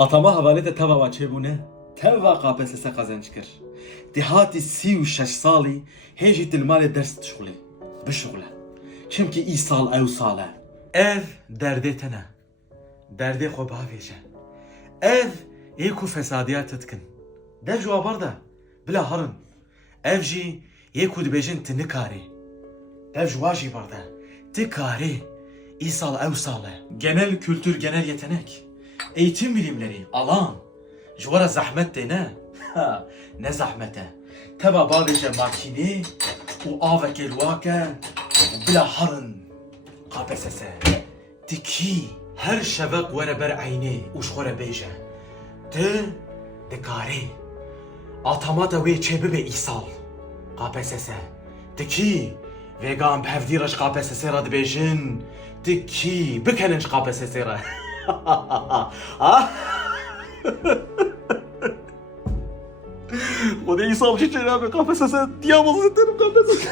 Atama havale de teva çebune. Teva KPSS kazanç kir. Dihati 36 salî hêjî tilmalê ders dişuğlê. Bişuğle. Çimkî î sal ew sal e. Ev derdê te ne. Derdê xwe bavêje. Ev ê ku fesadiya te dikin. Dev ji abar da bila herin. Ev jî ê ku dibêjin tu nikarî. Dev ji wa jî bar da tu karî. İ sal ew sal e. Genel kültür, genel yetenek. Eğitim bilimleri, alan. Jwara zahmet de ne? Ne zahmete. Teba bavêje makînê û avekê luwake û bila herin. KPSS. Dikî her şevek were ber eynê û ji xwe re bêje. Tu dikarî. Atama da wê çê bibe îsal. KPSS. Dikî vêgan pevdî re ji KPSS re dibêjin. Dikî bikenin ji KPSS re. Xwedê îsal jî çê nabe KPSS. Diyamazı derim KPSS.